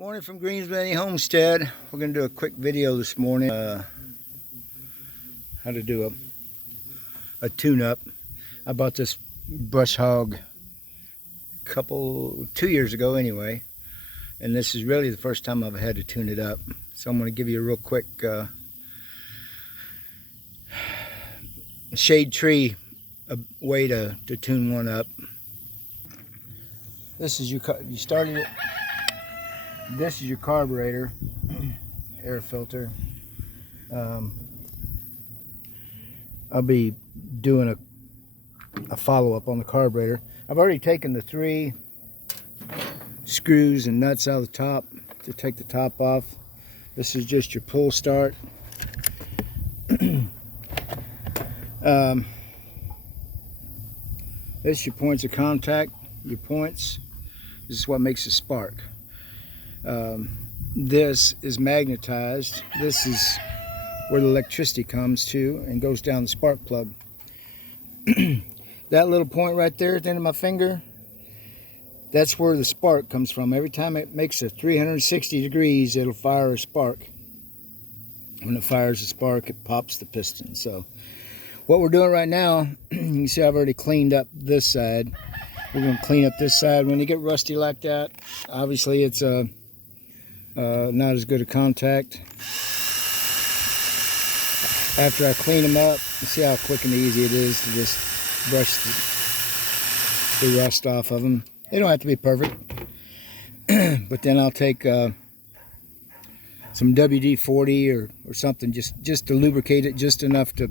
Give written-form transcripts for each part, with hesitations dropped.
Morning from Greensboro Homestead. We're going to do a quick video this morning. How to do a tune-up. I bought this brush hog 2 years ago anyway. And this is really the first time I've had to tune it up. So I'm going to give you a real quick shade tree way to tune one up. This is you started it. This is your carburetor, air filter. I'll be doing a follow-up on the carburetor. I've already taken the 3 screws and nuts out of the top to take the top off. This is just your pull start. This is your points of contact, your points. This is what makes a spark. This is magnetized. This is where the electricity comes to and goes down the spark plug. That little point right there at the end of my finger, that's where the spark comes from. Every time it makes a 360 degrees, it'll fire a spark. When it fires a spark, it pops the piston. So what we're doing right now, you can see I've already cleaned up this side. We're going to clean up this side. When you get rusty like that, obviously it's not as good a contact. After I clean them up, you see how quick and easy it is to just brush the rust off of them. They don't have to be perfect. But then I'll take some WD-40 or something just to lubricate it just enough to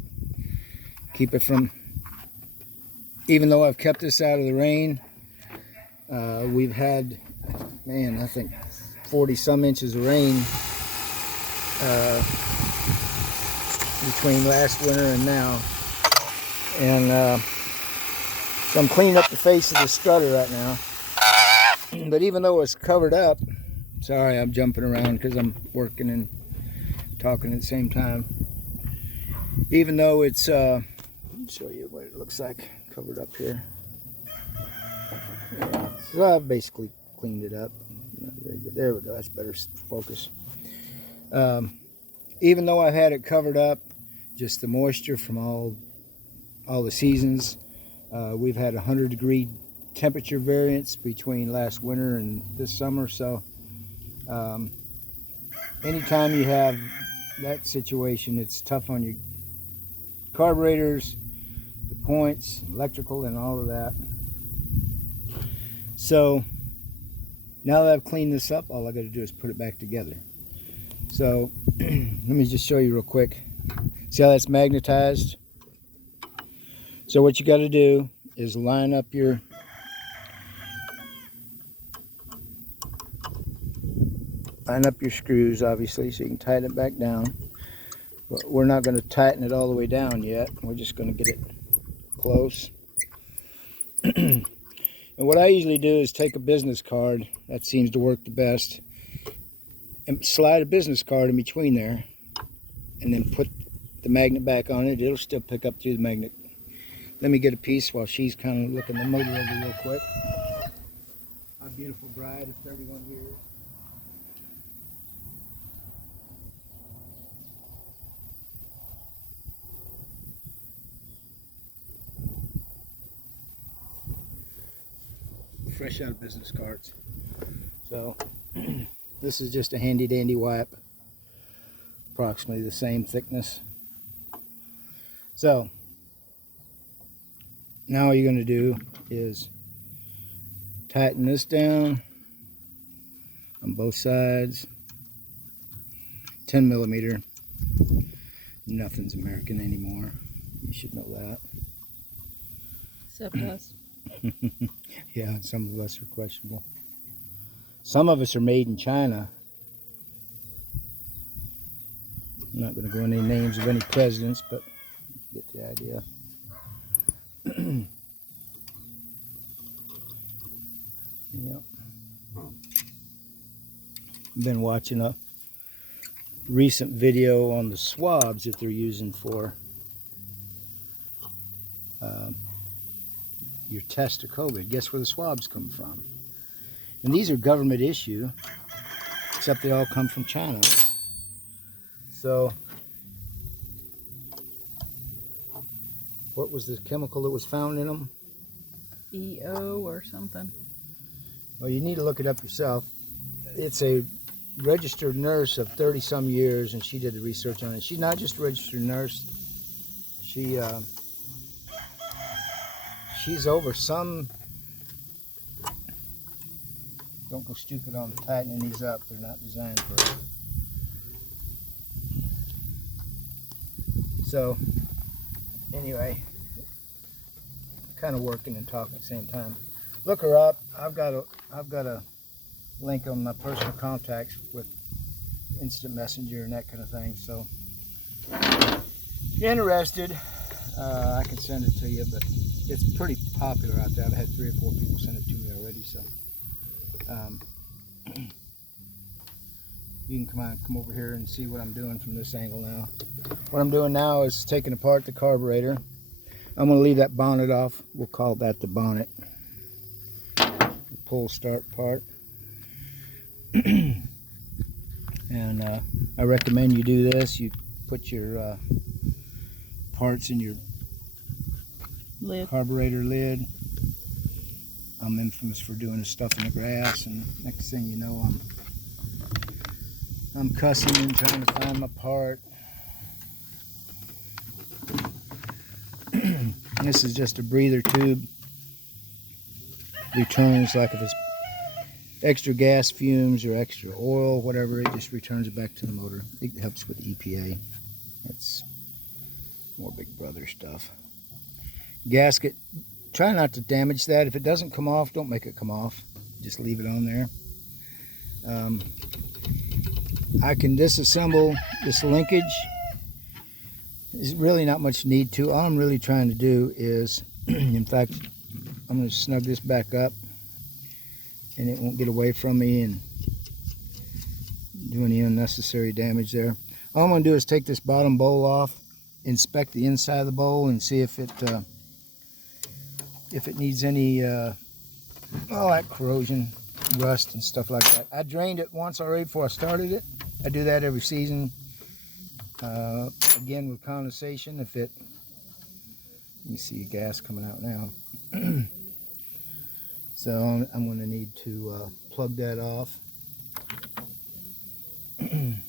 keep it from, even though I've kept this out of the rain, we've had, man, I think 40 some inches of rain between last winter and now. And so I'm cleaning up the face of the strutter right now. But even though it's covered up, sorry, I'm jumping around because I'm working and talking at the same time. Even though it's, I'll show you what it looks like covered up here. Yeah, so I've basically cleaned it up. There we go, that's better focus. Even though I've had it covered up, just the moisture from all the seasons, we've had 100-degree temperature variance between last winter and this summer. So anytime you have that situation, it's tough on your carburetors, the points, electrical, and all of that. So now that I've cleaned this up, all I got to do is put it back together. So let me just show you real quick. See how that's magnetized? So what you got to do is line up your screws, obviously, so you can tighten it back down. But we're not going to tighten it all the way down yet. We're just going to get it close. And what I usually do is take a business card. That seems to work the best. And slide a business card in between there. And then put the magnet back on it. It'll still pick up through the magnet. Let me get a piece while she's kind of looking the motor over real quick. Our beautiful bride of 31 years. Fresh out of business cards. So this is just a handy dandy wipe, approximately the same thickness. So now all you're going to do is tighten this down on both sides. 10 millimeter. Nothing's American anymore. You should know that. Except us. Yeah, some of us are questionable. Some of us are made in China. I'm not going to go into any names of any presidents, but you get the idea. Yep. I've been watching a recent video on the swabs that they're using for your test of COVID. Guess where the swabs come from? And these are government issue. except they all come from China. So, what was the chemical that was found in them? EO or something. Well, you need to look it up yourself. It's a registered nurse of 30 some years, and she did the research on it. She's not just a registered nurse. She's over some. Don't go stupid on tightening these up. They're not designed for it. So, anyway, kind of working and talking at the same time. Look her up. I've got a link on my personal contacts with instant messenger and that kind of thing. So, if you're interested, I can send it to you. But it's pretty popular out there. I've had 3 or 4 people send it to me already. So, you can come over here and see what I'm doing from this angle now. What I'm doing now is taking apart the carburetor. I'm going to leave that bonnet off. We'll call that the bonnet. The pull start part. And I recommend you do this. You put your parts in your carburetor lid. I'm infamous for doing this stuff in the grass, and next thing you know, I'm cussing and trying to find my part. This is just a breather tube. Returns, like if it's extra gas fumes or extra oil, whatever, it just returns it back to the motor. It helps with EPA. That's more Big Brother stuff. Gasket, try not to damage that. If it doesn't come off, don't make it come off. Just leave it on there. I can disassemble this linkage. There's really not much need to. All I'm really trying to do is, in fact, I'm going to snug this back up and it won't get away from me and do any unnecessary damage there. All I'm going to do is take this bottom bowl off, inspect the inside of the bowl, and see if it needs any all that corrosion, rust and stuff like that. I drained it once already before I started it. I do that every season. Again, with condensation, if it, you see gas coming out now. So I'm going to need to plug that off. Then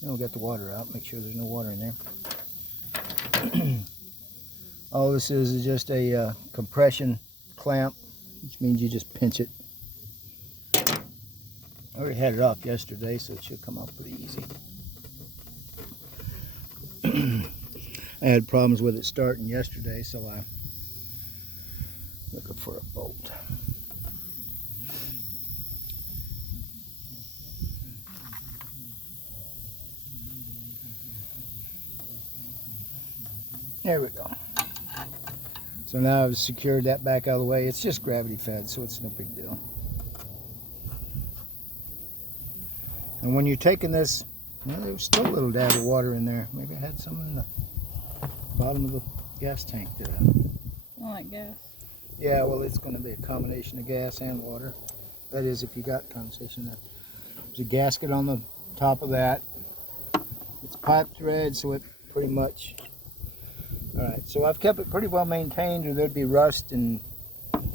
we'll get the water out, make sure there's no water in there. All this is just a compression clamp, which means you just pinch it. I already had it off yesterday, so it should come off pretty easy. I had problems with it starting yesterday, so I'm looking for a bolt. There we go. So now I've secured that back out of the way. It's just gravity fed, so it's no big deal. And when you're taking this, well, there was still a little dab of water in there. Maybe I had some in the bottom of the gas tank there. I like gas. Yeah, well, it's going to be a combination of gas and water. That is, if you got condensation there. There's a gasket on the top of that. It's pipe thread, so it pretty much... Alright, so I've kept it pretty well maintained, or there'd be rust and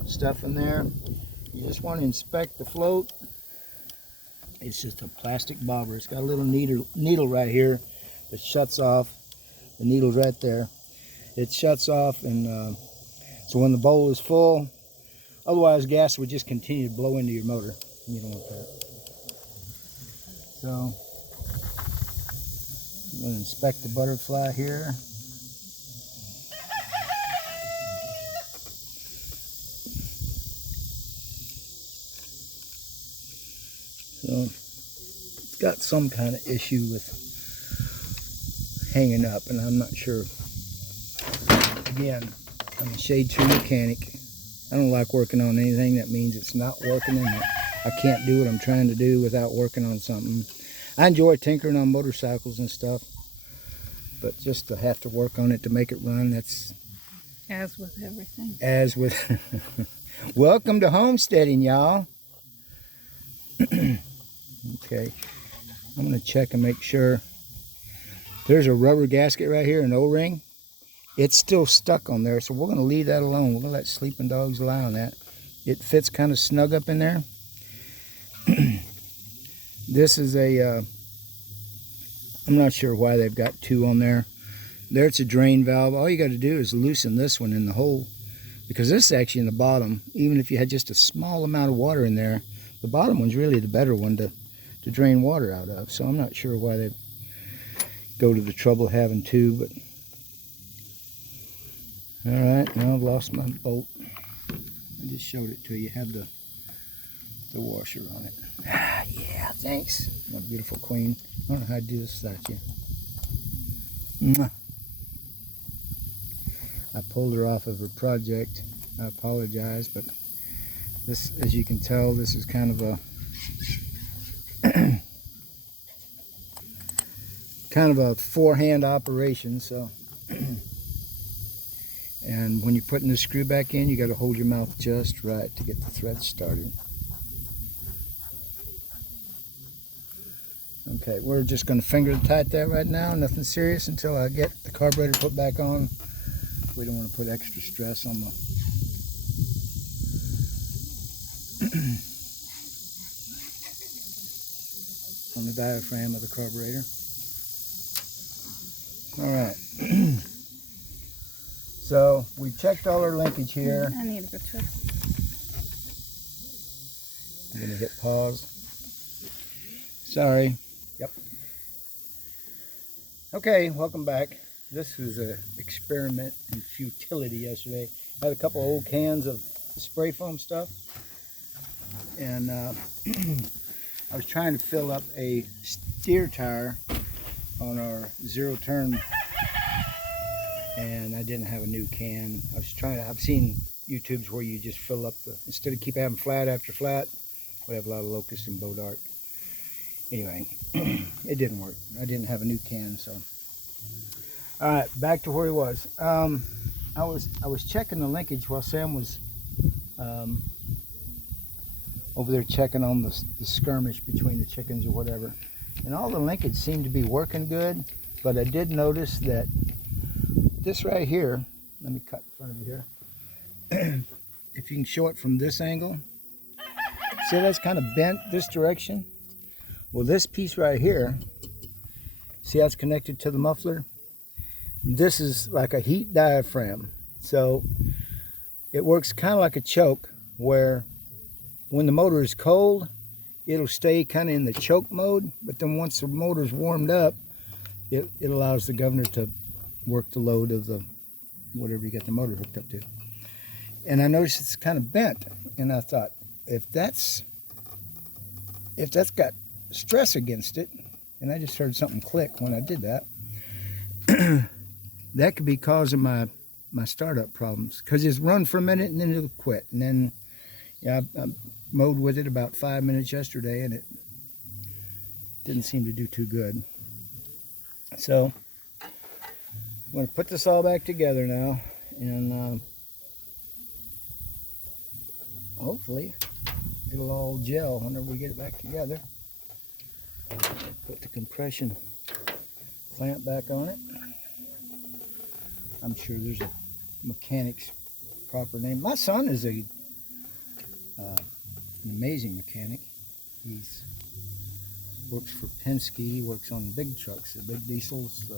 stuff in there. You just want to inspect the float. It's just a plastic bobber. It's got a little needle right here that shuts off. The needle's right there. It shuts off, and so when the bowl is full, otherwise gas would just continue to blow into your motor. You don't want that. So I'm going to inspect the butterfly here. So it's got some kind of issue with hanging up, and I'm not sure. Again, I'm a shade tree mechanic. I don't like working on anything that means it's not working and I can't do what I'm trying to do without working on something. I enjoy tinkering on motorcycles and stuff. but just to have to work on it to make it run, that's As with everything. as with. Welcome to homesteading, y'all. Okay, I'm gonna check and make sure. There's a rubber gasket right here, an O-ring. It's still stuck on there, so we're gonna leave that alone. We're gonna let sleeping dogs lie on that. It fits kind of snug up in there. This is a, I'm not sure why they've got two on there. There's a drain valve. All you got to do is loosen this one in the hole, because this is actually in the bottom. Even if you had just a small amount of water in there, the bottom one's really the better one to drain water out of. So I'm not sure why they go to the trouble of having two, but all right, now I've lost my bolt. I just showed it to you. Have the washer on it. Ah, yeah, thanks, my beautiful queen. I don't know how to do this without you. Mwah. I pulled her off of her project. I apologize, but this, as you can tell, this is kind of a forehand operation. So, and when you're putting the screw back in, you got to hold your mouth just right to get the thread started. Okay, we're just going to finger tight that right now. Nothing serious until I get the carburetor put back on. We don't want to put extra stress on the on the diaphragm of the carburetor. All right. So we checked all our linkage here. I need to go check. I'm going to hit pause. Sorry. Yep. Okay, welcome back. This was an experiment in futility yesterday. I had a couple old cans of the spray foam stuff, and I was trying to fill up a steer tire on our zero turn, and I didn't have a new can. I've seen YouTubes where you just fill up instead of keep having flat after flat, we have a lot of locust and bodark. Anyway, it didn't work. I didn't have a new can, so. All right, back to where he was. I was checking the linkage while Sam was over there checking on the skirmish between the chickens or whatever, and all the linkage seemed to be working good. But I did notice that this right here. Let me cut in front of you here. If you can show it from this angle, see that's kind of bent this direction. Well, this piece right here, see how it's connected to the muffler? This is like a heat diaphragm. So it works kind of like a choke, where when the motor is cold, it'll stay kind of in the choke mode. But then once the motor's warmed up, it allows the governor to work the load of the whatever you got the motor hooked up to. And I noticed it's kind of bent. And I thought, if that's got stress against it, and I just heard something click when I did that, that could be causing my startup problems, because it's run for a minute and then it'll quit. And then, yeah, I mowed with it about 5 minutes yesterday, and it didn't seem to do too good. So I'm going to put this all back together now, and hopefully it'll all gel whenever we get it back together. Put the compression clamp back on it. I'm sure there's a mechanic's proper name. My son is an amazing mechanic. He's works for Penske. He works on big trucks, the big diesels,